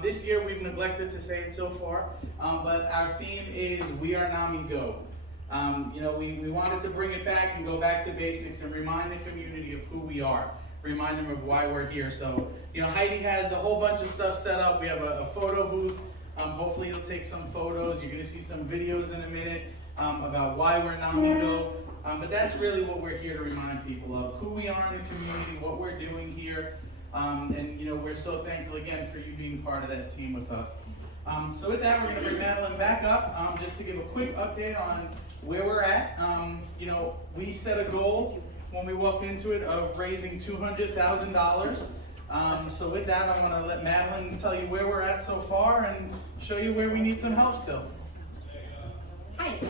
This year we've neglected to say it so far, but our theme is We Are NAMI Go. We wanted to bring it back and go back to basics and remind the community of who we are, remind them of why we're here. So, Heidi has a whole bunch of stuff set up. We have a photo booth. Hopefully you'll take some photos. You're going to see some videos in a minute about why we're NAMI Go. But that's really what we're here to remind people of, who we are in the community, what we're doing here. We're so thankful again for you being part of that team with us. So with that, we're going to bring Madeline back up just to give a quick update on where we're at. We set a goal when we walked into it of raising $200,000. So with that, I want to let Madeline tell you where we're at so far and show you where we need some help still. Hi.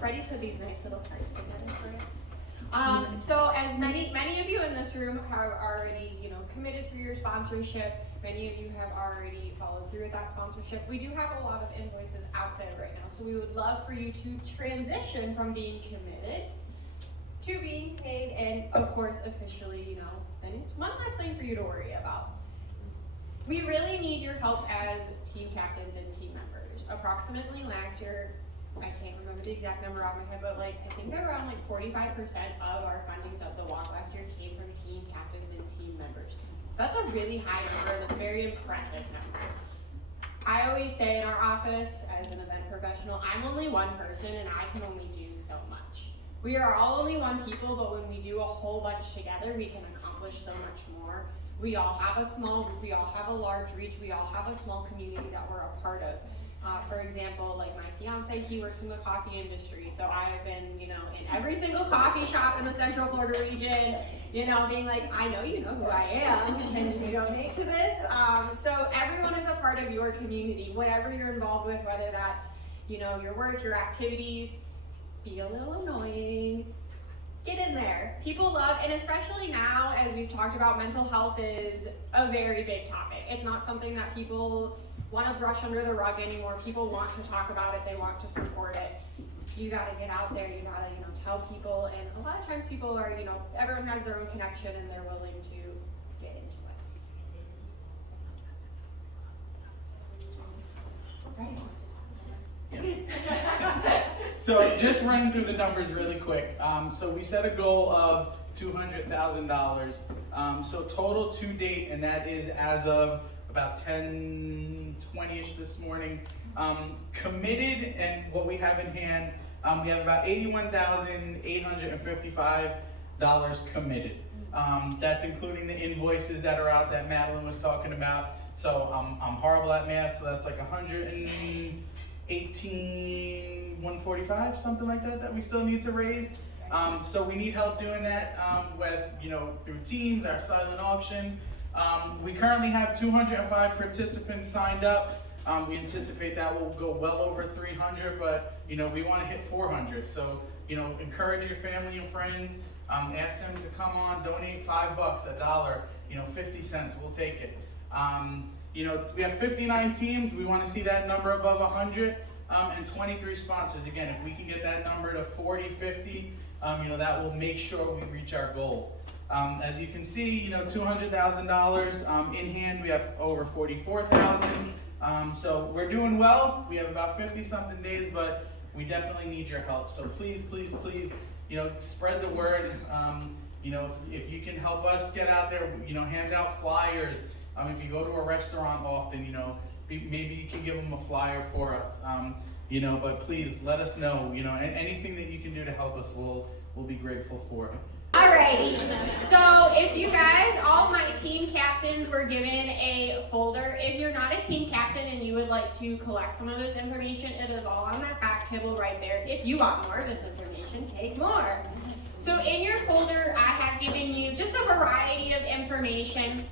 Ready for these nice little cards together for us. So as many of you in this room have already, committed through your sponsorship. Many of you have already followed through with that sponsorship. We do have a lot of invoices out there right now, so we would love for you to transition from being committed to being paid, and of course, officially, then it's one less thing for you to worry about. We really need your help as team captains and team members. Approximately last year, I can't remember the exact number off my head, but I think around 45% of our fundings of the walk last year came from team captains and team members. That's a really high number, and it's a very impressive number. I always say in our office, as an event professional, I'm only one person and I can only do so much. We are all only one people, but when we do a whole bunch together, we can accomplish so much more. We all have a small group, we all have a large reach, we all have a small community that we're a part of. For example, my fiance, he works in the coffee industry, so I've been, in every single coffee shop in the Central Florida region, being I know you know who I am, and you donate to this. So everyone is a part of your community, whatever you're involved with, whether that's, your work, your activities. Be a little annoying. Get in there. People love, and especially now, as we've talked about, mental health is a very big topic. It's not something that people want to brush under the rug anymore. People want to talk about it. They want to support it. You got to get out there. You got to, tell people. And a lot of times people are, everyone has their own connection and they're willing to get into it. Right. So just running through the numbers really quick. So we set a goal of $200,000. So total to date, and that is as of about 10:20ish this morning. Committed, and what we have in hand, we have about $81,855 committed. That's including the invoices that are out that Madeline was talking about. So I'm horrible at math, so that's 145, something like that we still need to raise. So we need help doing that with, through Teams, our silent auction. We currently have 205 participants signed up. We anticipate that will go well over 300, but we want to hit 400. So encourage your family and friends. Ask them to come on, donate $5, $1, 50 cents. We'll take it. We have 59 teams. We want to see that number above 100, and 23 sponsors. Again, if we can get that number to 40, 50, that will make sure we reach our goal. As you can see, $200,000 in hand. We have over 44,000. So we're doing well. We have about 50-something days, but we definitely need your help. So please, please, please, spread the word. If you can help us get out there, hand out flyers. If you go to a restaurant often, maybe you can give them a flyer for us. But please let us know. Anything that you can do to help us, we'll be grateful for. Alrighty, so if you guys, all my team captains were given a folder. If you're not a team captain and you would like to collect some of this information, it is all on that back table right there. If you want more of this information, take more. So in your folder, I have given you just a variety of information.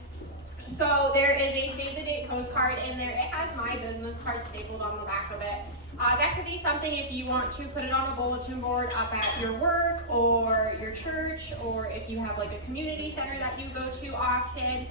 So there is a save the date postcard in there. It has my business card stapled on the back of it. That could be something if you want to put it on a bulletin board up at your work or your church, or if you have a community center that you go to often.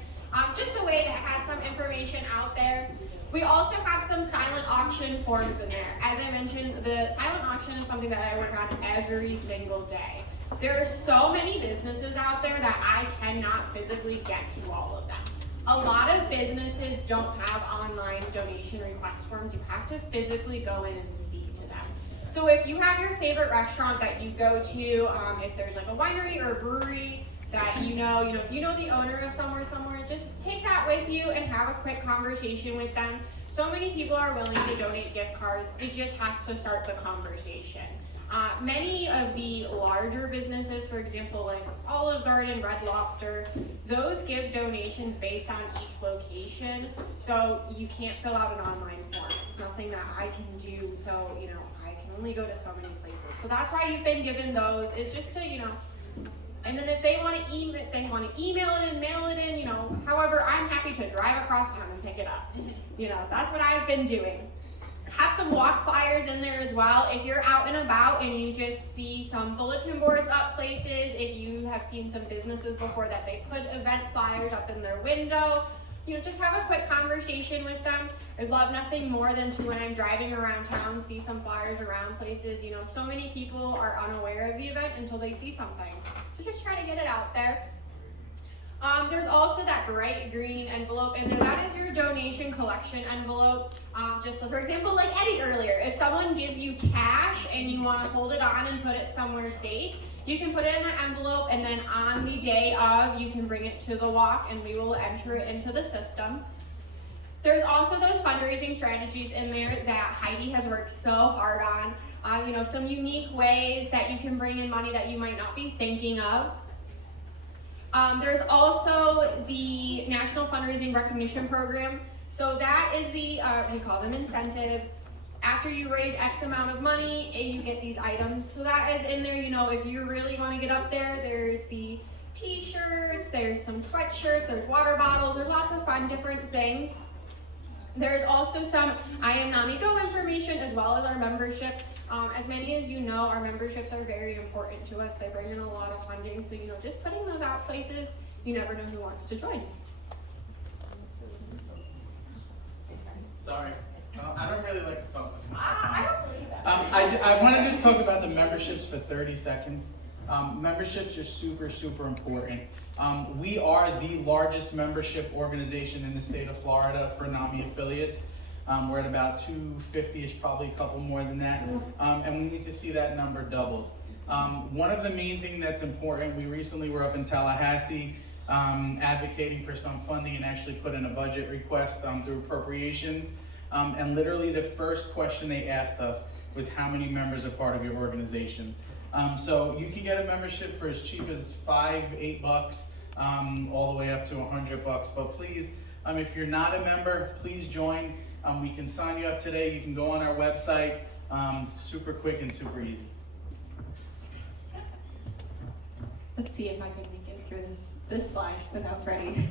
Just a way to have some information out there. We also have some silent auction forms in there. As I mentioned, the silent auction is something that I work on every single day. There are so many businesses out there that I cannot physically get to all of them. A lot of businesses don't have online donation request forms. You have to physically go in and speak to them. So if you have your favorite restaurant that you go to, if there's like a winery or a brewery that you know, if you know the owner of somewhere, just take that with you and have a quick conversation with them. So many people are willing to donate gift cards. It just has to start the conversation. Many of the larger businesses, for example, like Olive Garden, Red Lobster, those give donations based on each location. So you can't fill out an online form. It's nothing that I can do. So, I can only go to so many places. So that's why you've been given those, is just to, and then if they want to email it and mail it in, however, I'm happy to drive across town and pick it up. That's what I've been doing. Have some walk flyers in there as well. If you're out and about and you just see some bulletin boards up places, if you have seen some businesses before that they put event flyers up in their window, just have a quick conversation with them. I'd love nothing more than to, when I'm driving around town, see some flyers around places. So many people are unaware of the event until they see something. So just try to get it out there. There's also that bright green envelope in there. That is your donation collection envelope. Just so, for example, like Eddie earlier, if someone gives you cash and you want to hold it on and put it somewhere safe, you can put it in that envelope, and then on the day of, you can bring it to the walk and we will enter it into the system. There's also those fundraising strategies in there that Heidi has worked so hard on. Some unique ways that you can bring in money that you might not be thinking of. There's also the National Fundraising Recognition Program. So that is the, we call them incentives. After you raise X amount of money, you get these items. So that is in there, if you really want to get up there, there's the t-shirts, there's some sweatshirts, there's water bottles, there's lots of fun different things. There's also some I Am NAMI Go information, as well as our membership. As many as you know, our memberships are very important to us. They bring in a lot of funding, so just putting those out places, you never know who wants to join. Sorry, I don't really like to talk this much. I don't believe that. I want to just talk about the memberships for 30 seconds. Memberships are super, super important. We are the largest membership organization in the state of Florida for NAMI affiliates. We're at about 250-ish, probably a couple more than that, and we need to see that number doubled. One of the main things that's important, we recently were up in Tallahassee advocating for some funding and actually put in a budget request through appropriations, and literally the first question they asked us was, how many members are part of your organization? So you can get a membership for as cheap as $5, $8, all the way up to $100, but please, if you're not a member, please join. We can sign you up today. You can go on our website. Super quick and super easy. Let's see if I can make it through this slide without Freddie.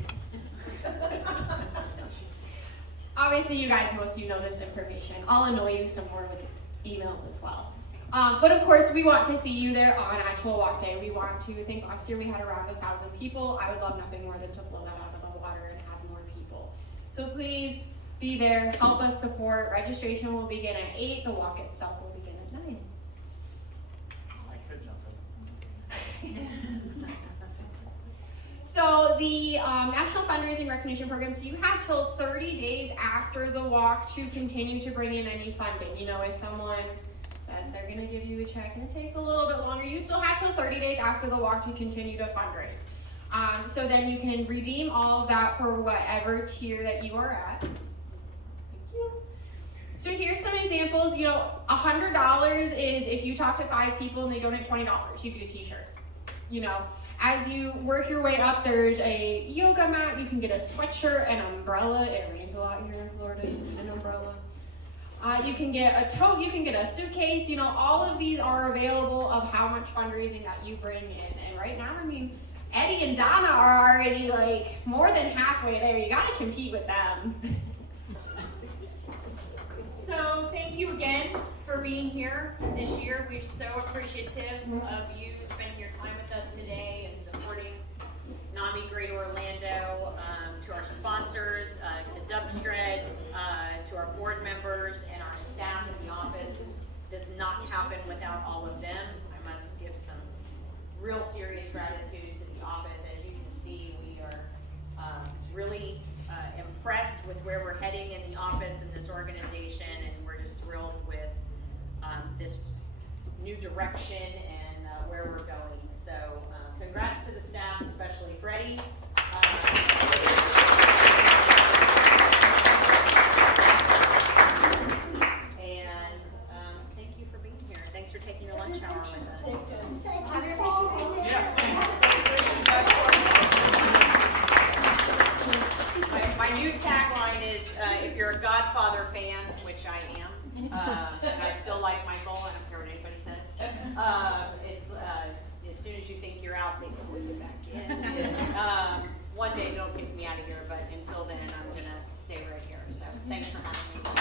Obviously, you guys, most of you know this information. I'll annoy you some more with emails as well. But of course, we want to see you there on actual walk day. We want to, I think last year we had around 1,000 people. I would love nothing more than to blow that out of the water and have more people. So please be there, help us support. Registration will begin at 8. The walk itself will begin at 9. I could jump in. So the National Fundraising Recognition Program, so you have till 30 days after the walk to continue to bring in any funding. If someone says they're gonna give you a check and it takes a little bit longer, you still have till 30 days after the walk to continue to fundraise. So then you can redeem all of that for whatever tier that you are at. So here's some examples. $100 is if you talk to 5 people and they donate $20, you get a t-shirt. As you work your way up, there's a yoga mat, you can get a sweatshirt, an umbrella. It rains a lot here in Florida, an umbrella. You can get a tote, you can get a suitcase. All of these are available of how much fundraising that you bring in. And right now, Eddie and Donna are already more than halfway there. You gotta compete with them. So thank you again for being here this year. We're so appreciative of you spending your time with us today and supporting NAMI Greater Orlando. To our sponsors, to Dubstred, to our board members and our staff in the office. This does not happen without all of them. I must give some real serious gratitude to the office. As you can see, we are really impressed with where we're heading in the office and this organization, and we're just thrilled with this new direction and where we're going. So congrats to the staff, especially Freddie. And thank you for being here. Thanks for taking your lunch hour with us. Have your pictures. Yeah, My new tagline is, if you're a Godfather fan, which I am, and I still like Michael, I don't care what anybody says, it's as soon as you think you're out, they pull you back in. One day they'll kick me out of here, but until then, I'm going to stay right here. So thanks for having me.